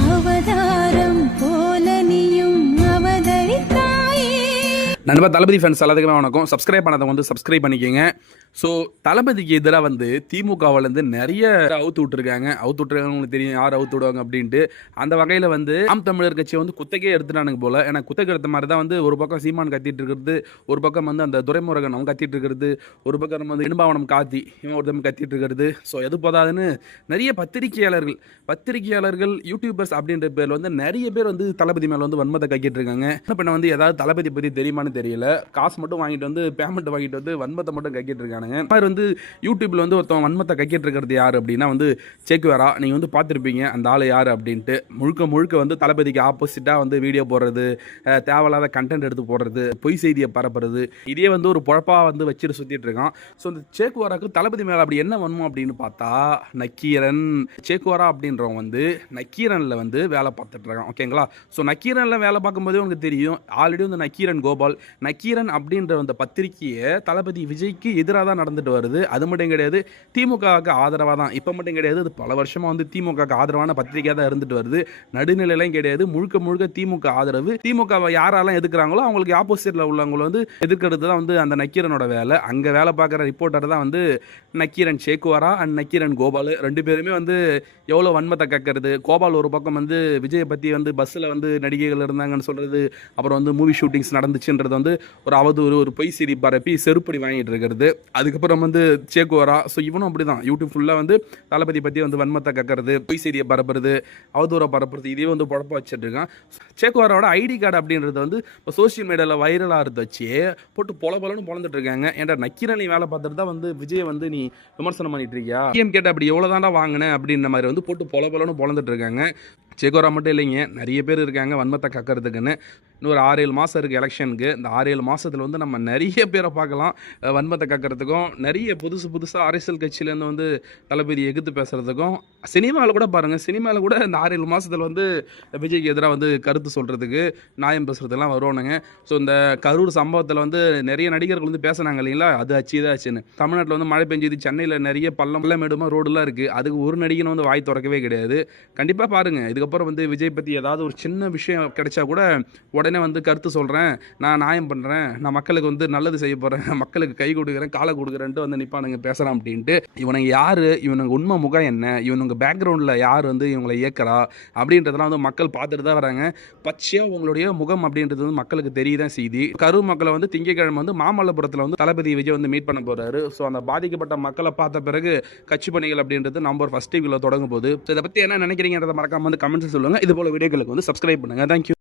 அவதாரம் போல நீயும் அவதரித்தாயே. நண்பா தளபதி ஃபேன்ஸ் எல்லாத்துக்குமே வணக்கம். சப்ஸ்கிரைப் பண்ணதை வந்து சப்ஸ்கிரைப் பண்ணிக்கோங்க. ஸோ தளபதிக்கு எதிராக வந்து திமுகவிலேருந்து நிறைய அவுத்து விட்டுருக்காங்க. உங்களுக்கு தெரியும் யார் அவுத்து விடுவாங்க அப்படின்ட்டு. அந்த வகையில் வந்து நாம் தமிழர் கட்சியை வந்து குத்தகையே எடுத்துட்டானுங்க போல். ஏன்னா குத்தகை எடுத்த மாதிரி தான் வந்து ஒரு பக்கம் சீமான் கத்திட்டு இருக்கிறது, ஒரு பக்கம் வந்து அந்த துரைமுருகன் அவங்க கத்திட்டு இருக்கிறது, ஒரு பக்கம் நம்ம வந்து இடும்பாவனம் காத்தி இவன் ஒருத்தம் கத்திட்டு இருக்கிறது. ஸோ எது போதாதுன்னு நிறைய பத்திரிகையாளர்கள் யூடியூபர்ஸ் அப்படின்ற பேரில் வந்து நிறைய பேர் வந்து தளபதி மேலே வந்து வன்மத்தை கக்கிட்டு இருக்காங்க. இப்போ வந்து ஏதாவது தளபதி பற்றி தெரியுமான்னு தெரியல. காசு மட்டும் வாங்கிட்டு வந்து பேமெண்ட் வாங்கிட்டு வந்து வன்மத்தை மட்டும் கக்கிட்டு இருக்காங்க. மாதிரி வந்து யூடியூப்ல வந்து ஒருத்தன் வன்மத்தை கக்கிட்டு இருக்கிறது யார் அப்படின்னா வந்து சேக்குவேரா. நீங்கள் வந்து பார்த்துருப்பீங்க அந்த ஆள் யார் அப்படின்ட்டு. முழுக்க வந்து தளபதிக்கு ஆப்போசிட்டாக வந்து வீடியோ போடுறது, தேவையில்லாத கண்டென்ட் எடுத்து போடுறது, பொய் செய்தியை பரப்புறது, இதே வந்து ஒரு பொழப்பாக வந்து வச்சுட்டு சுற்றிட்டு இருக்கான். ஸோ இந்த சேக்குவாராக்கு தளபதி மேலே அப்படி என்ன வன்மம் அப்படின்னு பார்த்தா நக்கீரன். சேக்குவாரா அப்படின்றவன் வந்து நக்கீரனில் வந்து வேலை பார்த்துட்டு இருக்கான். ஓகேங்களா? ஸோ நக்கீரனில் வேலை பார்க்கும்போதே உங்களுக்கு தெரியும் ஆல்ரெடி வந்து நக்கீரன் கோபால் நக்கீரன் அப்படின்ற அந்த பத்திரிகையை தளபதி விஜய்க்கு எதிராக தான் நடந்துட்டு வருது. அது மட்டும் கிடையாது, திமுகவுக்கு ஆதரவாக தான். இப்போ மட்டும் கிடையாது, அது பல வருஷமாக வந்து திமுகவுக்கு ஆதரவான பத்திரிகையாக தான் இருந்துட்டு வருது. நடுநிலையும் கிடையாது, முழுக்க திமுக ஆதரவு. திமுகவை யாரெல்லாம் எதிர்க்கிறாங்களோ அவங்களுக்கு ஆப்போசிட்டில் உள்ளவங்களை வந்து எதிர்க்கிறது தான் வந்து அந்த நக்கீரனோட வேலை. அங்கே வேலை பார்க்குற ரிப்போர்ட்டர் தான் வந்து நக்கீரன் சேக்குவாரா அண்ட் நக்கீரன் கோபால். ரெண்டு பேருமே வந்து எவ்வளோ வன்மத்தை கக்கிறது. கோபால் ஒரு பக்கம் வந்து விஜயை பற்றி வந்து பஸ்ஸில் வந்து நடிகைகள் இருந்தாங்கன்னு சொல்கிறது, அப்புறம் வந்து மூவி ஷூட்டிங்ஸ் நடந்துச்சுன்றது வந்து ஒரு அவதூறு, ஒரு பொய் செய்தி பரப்பி செருப்படி வாங்கிட்டு இருக்கிறது. அதுக்கப்புறம் வந்து சேக்குவாரா. ஸோ இவனும் அப்படி தான் யூடியூப் ஃபுல்லாக வந்து தளபதி பற்றி வந்து வன்மத்தை கக்கிறது, பொய் செய்தியை பரப்புறது, அவதூறை பரப்புறது, இதே வந்து குழப்பம் வச்சுட்டு இருக்கான். சேக்குவாரோட ஐடி கார்டு அப்படின்றது வந்து இப்போ சோஷியல் மீடியாவில் வைரலாக இருந்த வச்சு போட்டு பொலன்னு பொழந்துட்டு இருக்காங்க. ஏன்டா நக்கீரன் வேலை பார்த்துட்டு தான் வந்து விஜய் வந்து நீ விமர்சனம் பண்ணிட்டு இருக்கியா, கேட்ட அப்படி எவ்வளோ தாண்டா வாங்கினேன் அப்படின்ற மாதிரி வந்து போட்டு பொலன்னு பொழந்துட்டு இருக்காங்க. சேக்குவாரா மட்டும் இல்லைங்க, நிறைய பேர் இருக்காங்க வன்மத்தை கக்கிறதுக்குன்னு. இன்னொரு 6-7 மாதம் இருக்குது எலெக்ஷனுக்கு. இந்த 6-7 மாதத்தில் வந்து நம்ம நிறைய பேரை பார்க்கலாம் வன்மத்தை கக்கிறதுக்கும். நிறைய புதுசாக அரசியல் கட்சியிலேருந்து வந்து தளபதி எதிர்த்து பேசுகிறதுக்கும். சினிமாவில் கூட பாருங்கள், சினிமாவில் கூட இந்த 6-7 மாதத்தில் வந்து விஜய்க்கு எதிராக வந்து கருத்து சொல்கிறதுக்கு, நியாயம் பேசுகிறதுலாம் வருவானுங்க. ஸோ இந்த கரூர் சம்பவத்தில் வந்து நிறைய நடிகர்கள் வந்து பேசுனாங்க இல்லைங்களா, அது ஆச்சு இதாச்சுன்னு. தமிழ்நாட்டில் வந்து மழை பெஞ்சது, சென்னையில் நிறைய பள்ளமேடுமா ரோடுலாம் இருக்குது. அதுக்கு ஒரு நடிகனும் வந்து வாய் திறக்கவே கிடையாது. கண்டிப்பாக பாருங்கள், இதுக்கப்புறம் வந்து விஜய் பற்றி ஏதாவது ஒரு சின்ன விஷயம் கிடைச்சா கூட உடனே வந்து கருத்து சொல்கிறேன், நான் நியாயம் பண்ணுறேன், நான் மக்களுக்கு வந்து நல்லது செய்ய போகிறேன், மக்களுக்கு கை கொடுக்குறேன், காலை கொடுக்குறேன்ட்டு வந்து நிற்பானுங்க பேசலாம் அப்படின்ட்டு. இவனுங்க யார், இவனுங்க உண்மை முகம் என்ன, இவனுங்க பேக்ரவுண்டில் யார் வந்து இவங்களை இயக்கிறா அப்படின்றதெல்லாம் வந்து மக்கள் பார்த்துட்டு தான் வராங்க. பச்சையாக உங்களுடைய முகம் அப்படின்றது வந்து மக்களுக்கு தெரியுதான் செய்தி. கரூர் மக்களை வந்து திங்கக்கிழமை வந்து மாமல்லபுரத்தில் வந்து தளபதி விஜய் வந்து மீட் பண்ண போகிறாரு. ஸோ அந்த பாதிக்கப்பட்ட மக்களை பார்த்த பிறகு கட்சி பணிகள் அப்படின்றது நம்பர் 1 டிவியில் தொடங்கும் போது. ஸோ இதை பற்றி என்ன நினைக்கிறீங்கன்றதை மறக்காம வந்து கமெண்ட்ஸ் சொல்லுங்கள். இது போல வீடியோக்களுக்கு வந்து சப்ஸ்கிரைப் பண்ணுங்கள். தேங்க்யூ.